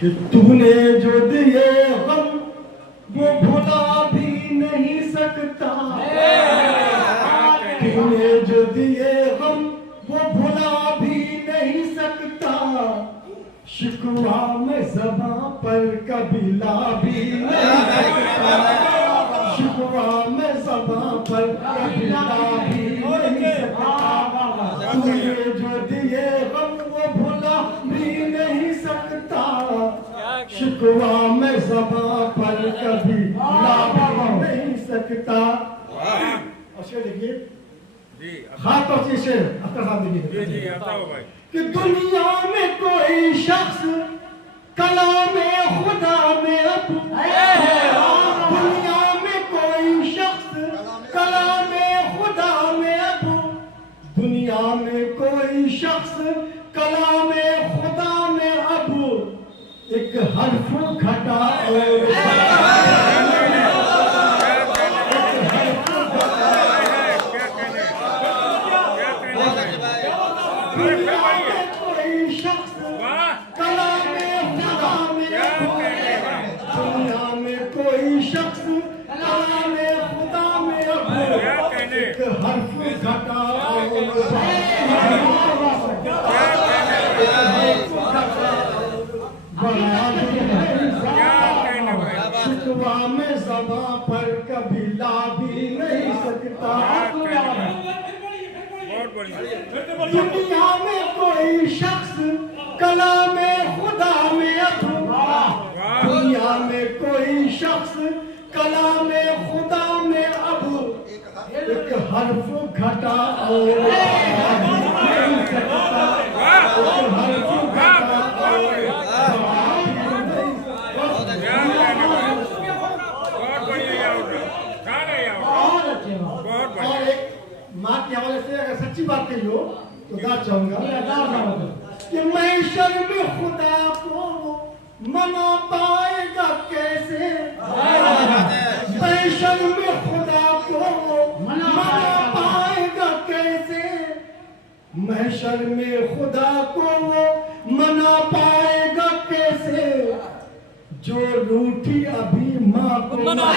कि तूने जो दिए गम वो भुला भी नहीं सकता, तूने जो दिए गम वो भुला भी नहीं सकता, शिकवा में ज़बां पर कभी ला भी नहीं सकता, शिकवा में ज़बां पर कभी ला भी नहीं सकता, तूने जो दिए गम वो भुला भी नहीं सकता, शिकवा में ज़बां पर कभी ला भी नहीं सकता। और शेर देखिए, खास तौर से शेर अख्तर साहब देखिए कि दुनिया में कोई शख्स कलामे खुदा में अब, दुनिया में कोई शख्स कलामे खुदा में अब, दुनिया में कोई शख्स कलामे खुदा में अब एक हर्फ घटा में ज़बां पर कभी ला भी नहीं सकता, दुनिया में कोई शख्स कलामे खुदा में अब, दुनिया में कोई शख्स कलामे खुदा में अब एक हर्फ घटा और नहीं सकता, हर्फ घटा माँ के हवाले से अगर सच्ची बात कही हो तो दाद चाहूंगा कि महशर में खुदा को मना पाएगा कैसे, महशर में खुदा को मना पाएगा कैसे, महशर में खुदा को मना पाएगा कैसे, जो रूठी अभी माँ को मना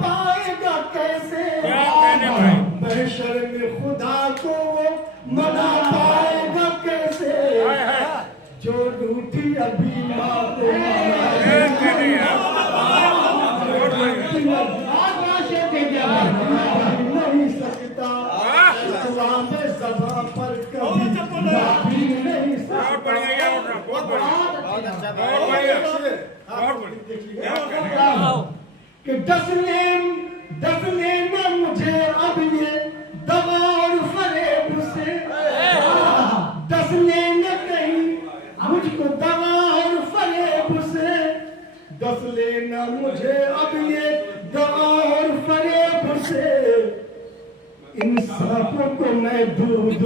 पाएगा कैसे, महशर में खुदा को मना पाएगा कैसे, जो रूठी अभी माँ को नहीं सकता, शिकवा में ज़बां पर कभी ला भी नहीं सकता। कि दस लेना मुझे अब ये दवा और फरेब से, दस लेना कहीं मुझको दवा और फरेब से, दस लेना मुझे अब ये दवा और फरेब से, इंसाफों को मैं दूध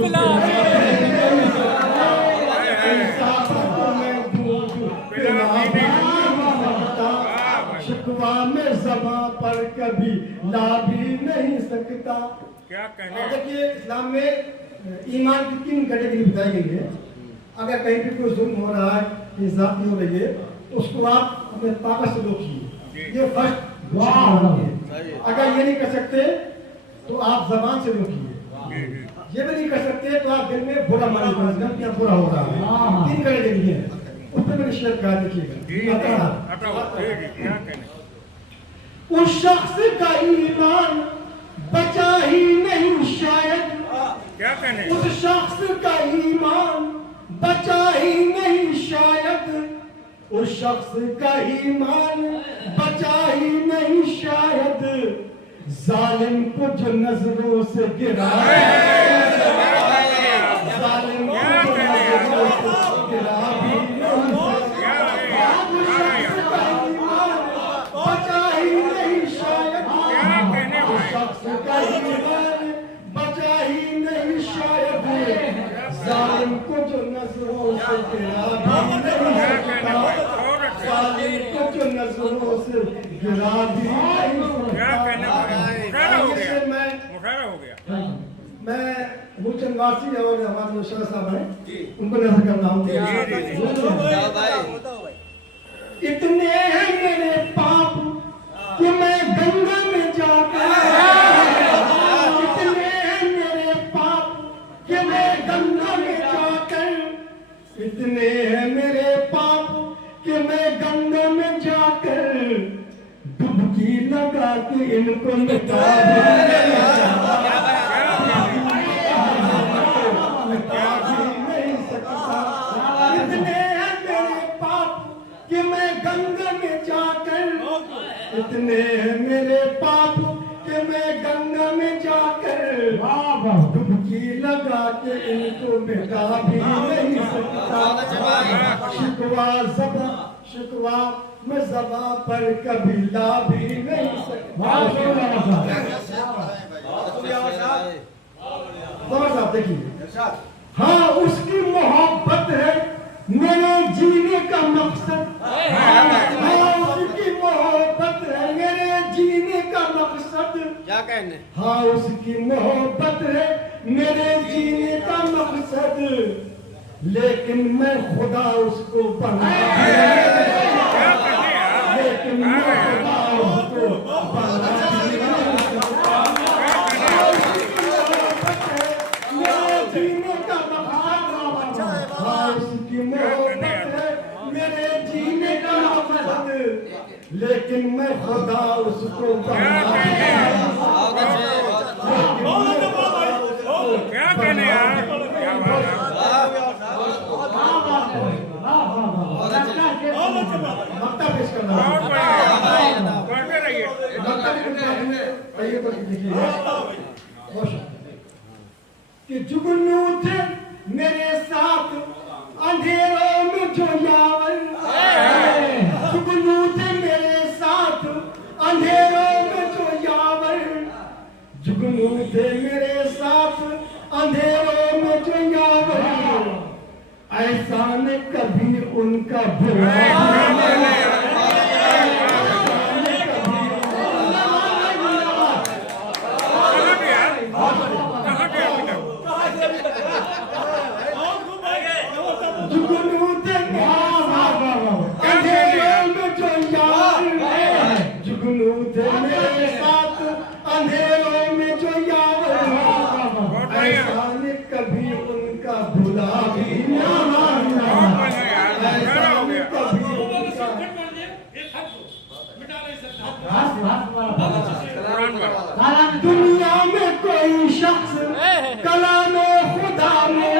शिकवा में ज़बां पर कभी ला भी नहीं सकता। क्या कहने? देखिए इस्लाम में ईमान की 3 कैटेगरी बताई गई है। अगर कहीं भी कोई जुल्म हो रहा है, इंसाफ नहीं हो रही है, तो उसको आप अपने ताकत से रोकिए, ये फर्स्ट। अगर ये नहीं कर सकते तो आप ज़बान से रोकिए, ये भी नहीं कर सकते तो आप दिल में बुरा मान लीजिए, बुरा हो रहा है। 3 कैटेगरी है, उस पर मैंने शेयर करा देखिएगा। उस शख्स का ईमान बचा ही नहीं शायद, क्या कहने? उस शख्स का ईमान बचा ही नहीं शायद, उस शख्स का ईमान बचा ही नहीं शायद, जालिम को जो नजरों से गिरा, जालिम को जो नजरों से गिरा भी बचा ही नहीं शायद, शख्स का ईमान बचा ही नहीं शायद, जालिम को जो नजरों से गिरा भी नहीं सकता। गिरा भी नहीं सकता। क्या कहने मुशायरा हो गया, जैसे मुशायरा हो गया। मैं भूचंदवासी और हमारे जो शाह साहब हैं उनको नजर कर रहा हूँ। इतने हैं मेरे पाप कि मैं गंगा में जाकर, इतने हैं मेरे पाप कि मैं गंगा में जाकर, इतने हैं मेरे पाप कि मैं गंगा में जाकर डुबकी लगा के इनको मिटा नहीं सकता। इतने हैं मेरे पाप कि मैं गंगा में जाकर, इतने हैं मेरे पाप कि मैं गंगा में जाकर डुबकी लगा के इनको मिटा भी नहीं सकता। शिकवा मैं ज़बां पर कभी ला भी नहीं सकता। देखिए, हाँ उसकी मोहब्बत है मेरे जीने का मकसद, हाँ उसकी मोहब्बत है मेरे जीने का मकसद। क्या कहने? हाँ उसकी मोहब्बत है मेरे जीने का मकसद, लेकिन मैं खुदा उसको बना, लेकिन मैं खुदा उसको बना मेरे जीने का मकसद। हाँ उसकी मोहब्बत है मेरे जीने का मकसद, लेकिन मैं खुदा उसको बना, क्या कहने यार, क्या बात है। मक्ता पेश करना है। बहुत बढ़िया, पढ़ते रहिए। कि जुगनू थे मेरे साथ अंधेरों में जो यावर, जुगनू थे मेरे साथ अंधेरों में जो यावर, जुगनू थे मेरे साथ अंधेरों में जो यावर, ऐसा न कभी उनका बुरा मेरे साथ अंधेरों में जो यावर, ऐसा न कभी उनका भुला भी दुनिया में कोई शख्स कलाम खुदा में,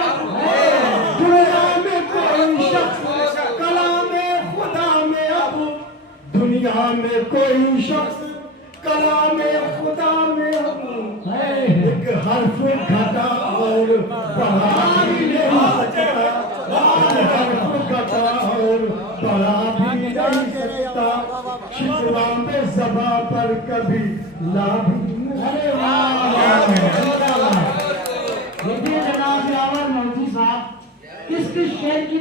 दुनिया में कोई शख्स कलाम खुदा में, अब दुनिया में कोई शख्स कलाम खुदा में अब एक हर्फ घटा और बढ़ा भी नहीं सकता, हर्फ घटा और बढ़ा भी नहीं सकता। शिकवा में ज़बां पर कभी ला भी नहीं। जनाब यावर मौलवी साहब, इसकी शेर की